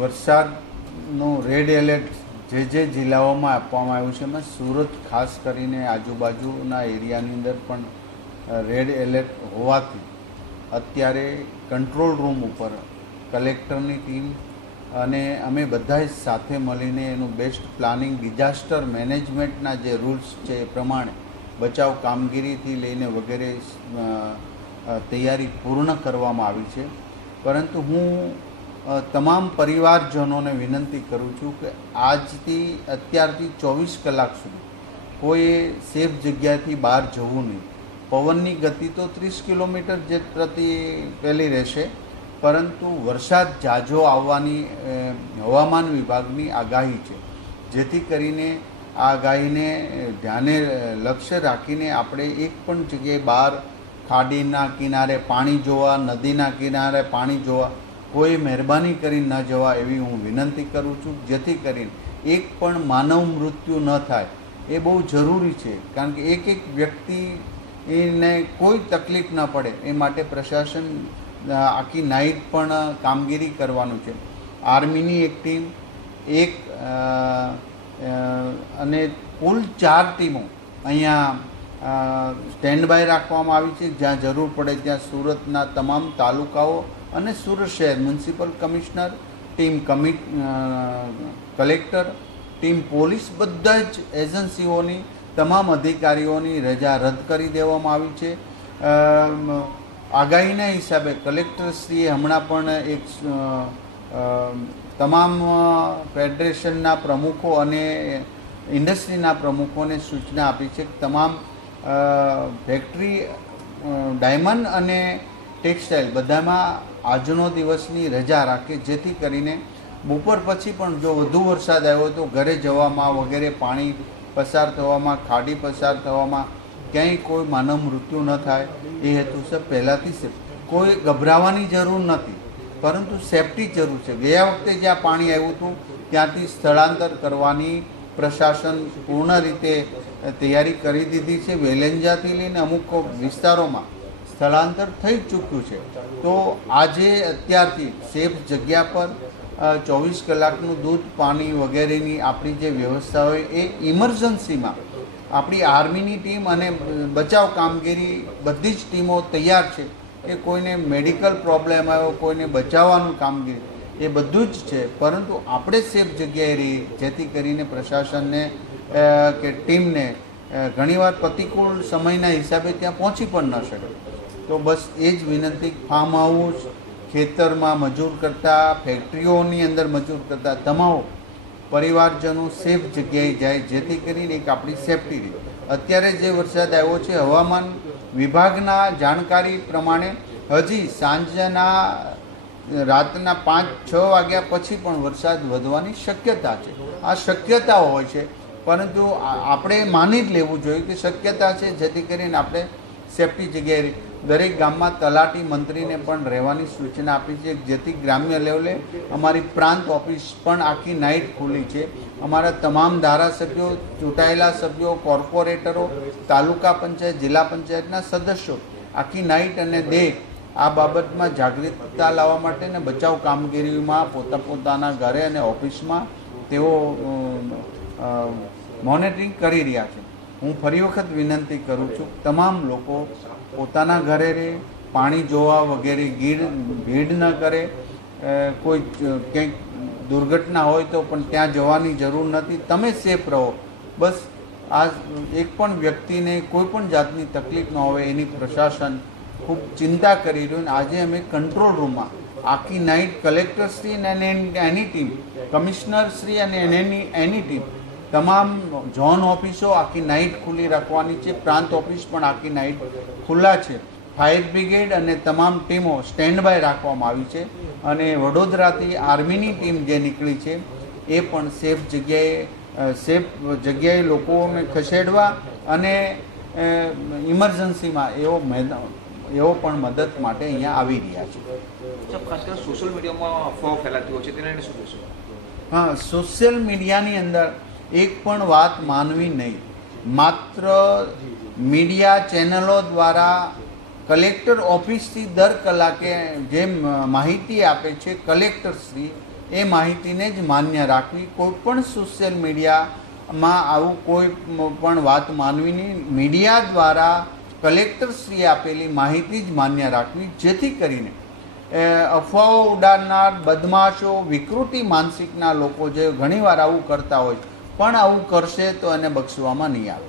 વરસાદનું red alert જે જિલ્લાઓમાં આપવામાં આવ્યું છે એમાં સુરત ખાસ કરીને આજુબાજુના એરિયાની અંદર પણ રેડ એલર્ટ હોવાથી અત્યારે કંટ્રોલ રૂમ ઉપર કલેક્ટરની ટીમ અને અમે બધા જ સાથે મળીને એનું બેસ્ટ પ્લાનિંગ ડિઝાસ્ટર મેનેજમેન્ટના જે રૂલ્સ છે એ પ્રમાણે બચાવ કામગીરીથી લઈને વગેરે તૈયારી પૂર્ણ કરવામાં આવી છે. પરંતુ હું તમામ પરિવારજનોને વિનંતી કરું છું કે આજથી અત્યારથી 24 કલાક સુધી કોઈએ સેફ જગ્યાએથી બહાર જવું નહીં. પવનની ગતિ તો 30 કિલોમીટર જે પ્રતિ પેલી રહેશે, પરંતુ વરસાદ ઝાઝો આવવાની હવામાન વિભાગની આગાહી છે. જેથી કરીને આ આગાહીને ધ્યાને લક્ષ્ય રાખીને આપણે એક પણ જગ્યાએ બહાર ખાડીના કિનારે પાણી જોવા, નદીના કિનારે પાણી જોવા કોઈ મહેરબાની કરી ન જવા એવી હું વિનંતી કરું છું. જેથી કરીને એક પણ માનવ મૃત્યુ ન થાય એ બહુ જરૂરી છે, કારણ કે એક વ્યક્તિને કોઈ તકલીફ ન પડે એ માટે પ્રશાસન આખી નાઇટ પણ કામગીરી કરવાનું છે. આર્મીની એક ટીમ અને કુલ 4 ટીમો અહીંયા સ્ટેન્ડ બાય રાખવામાં આવી છે. જ્યાં જરૂર પડે ત્યાં સુરતના તમામ તાલુકાઓ અને સુરત શહેર municipal commissioner team, collector team, police, બધા જ એજન્સીઓની તમામ અધિકારીઓની રજા રદ કરી દેવામાં આવી છે. આગાહીના હિસાબે કલેક્ટરશ્રીએ હમણાં પણ એક તમામ ફેડરેશનના પ્રમુખો અને ઇન્ડસ્ટ્રીના પ્રમુખોને સૂચના આપી છે કે તમામ ફેક્ટરી, ડાયમંડ અને ટેક્સટાઇલ બધામાં આજનો દિવસની રજા રાખે, જેથી કરીને બપોર પછી પણ જો વધુ વરસાદ આવ્યો તો ઘરે જવામાં વગેરે પાણી પસાર થવામાં, ખાડી પસાર થવામાં ક્યાંય કોઈ માનવ મૃત્યુ ન થાય એ હેતુસર પહેલાંથી કોઈ ગભરાવાની જરૂર નથી, પરંતુ સેફટી જરૂર છે. ગયા વખતે જ્યાં પાણી આવ્યું હતું ત્યાંથી સ્થળાંતર કરવાની પ્રશાસન પૂર્ણ રીતે તૈયારી કરી દીધી છે. વેલેન્જાથી લઈને અમુક વિસ્તારોમાં સ્થળાંતર થઈ ચૂક્યું છે. તો આજે અત્યારથી સેફ જગ્યા પર 24 કલાકનું દૂધ, પાણી વગેરેની આપણી જે વ્યવસ્થા હોય એ ઇમરજન્સીમાં આપણી આર્મીની ટીમ અને બચાવ કામગીરી બધી જ ટીમો તૈયાર છે. કે કોઈને મેડિકલ પ્રોબ્લેમ આવ્યો, કોઈને બચાવવાનું કામગીરી એ બધું જ છે, પરંતુ આપણે સેફ જગ્યાએ રહીએ જેથી કરીને પ્રશાસનને કે ટીમને ઘણીવાર પ્રતિકૂળ સમયના હિસાબે ત્યાં પહોંચી પણ ન શકે. તો બસ એ જ વિનંતી, ફાર્મ હાઉસ, ખેતરમાં મજૂર કરતા, ફેક્ટરીઓની અંદર મજૂર કરતા તમામ પરિવારજનો સેફ જગ્યાએ જાય, જેથી કરીને એક આપણી સેફટી રહે. અત્યારે જે વરસાદ આવ્યો છે હવામાન વિભાગના જાણકારી પ્રમાણે હજી સાંજના રાતના 5-6 વાગ્યા પછી પણ વરસાદ વધવાની શક્યતા છે. આ શક્યતાઓ હોય છે, પરંતુ આપણે માની જ લેવું જોઈએ કે શક્યતા છે, જેથી કરીને આપણે સેફટી જગ્યાએ દરેક ગામમાં તલાટી મંત્રીને પણ રહેવાની સૂચના આપી છે, જેથી ગ્રામ્ય લેવલે અમારી પ્રાંત ઓફિસ પણ આખી નાઇટ ખુલ્લી છે. અમારા તમામ ધારાસભ્યો, ચૂંટાયેલા સભ્યો, કોર્પોરેટરો, તાલુકા પંચાયત, જિલ્લા પંચાયતના સદસ્યો આખી નાઇટ અને ડે આ બાબતમાં જાગૃતતા લાવવા માટે અને બચાવ કામગીરીમાં પોતાના ઘરે અને ઓફિસમાં તેઓ મોનિટરિંગ કરી રહ્યા છે. હું ફરી વખત વિનંતી કરું છું, તમામ લોકો પોતાના ઘરે રહે, પાણી જોવા વગેરે ભીડ ન કરે. કોઈ કંઈક દુર્ઘટના હોય તો પણ ત્યાં જવાની જરૂર નથી. તમે સેફ રહો. બસ આ એક પણ વ્યક્તિને કોઈ પણ જાતની તકલીફ ન હોય એની પ્રશાસન ખૂબ ચિંતા કરી રહ્યું. આજે અમે કંટ્રોલ રૂમમાં આખી નાઇટ કલેક્ટરશ્રી અને એની ટીમ, કમિશનરશ્રી અને એની ટીમ, તમામ ઝોન ઓફિસો આખી નાઇટ ખુલ્લી રાખવાની છે. પ્રાંત ઓફિસ પણ આખી નાઇટ ખુલ્લા છે. ફાયર બ્રિગેડ અને તમામ ટીમો સ્ટેન્ડ બાય રાખવામાં આવી છે. અને વડોદરાથી આર્મીની ટીમ જે નીકળી છે એ પણ સેફ જગ્યાએ લોકોને ખસેડવા અને ઇમરજન્સીમાં એવો પણ મદદ માટે અહીંયા આવી રહ્યા છે. ખાસ કરીને સોશિયલ મીડિયામાં અફવાઓ ફેલાતી હોય છે, તેને શું કહેશો? હા, સોશિયલ મીડિયાની અંદર એક પણ વાત માનવી નહીં. માત્ર મીડિયા ચેનલો દ્વારા કલેક્ટર ઓફિસથી દર કલાકે જે માહિતી આપે છે કલેક્ટરશ્રી, એ માહિતીને જ માન્ય રાખવી. કોઈ પણ સોશિયલ મીડિયામાં આવું કોઈ પણ વાત માનવી નહીં. મીડિયા દ્વારા કલેક્ટરશ્રીએ આપેલી માહિતી જ માન્ય રાખવી, જેથી કરીને અફવાઓ ઉડાડનાર બદમાશો, વિકૃતિ માનસિકના લોકો જે ઘણીવાર આવું કરતા હોય પણ આવું કરશે તો એને બક્ષવામાં નહીં આવે.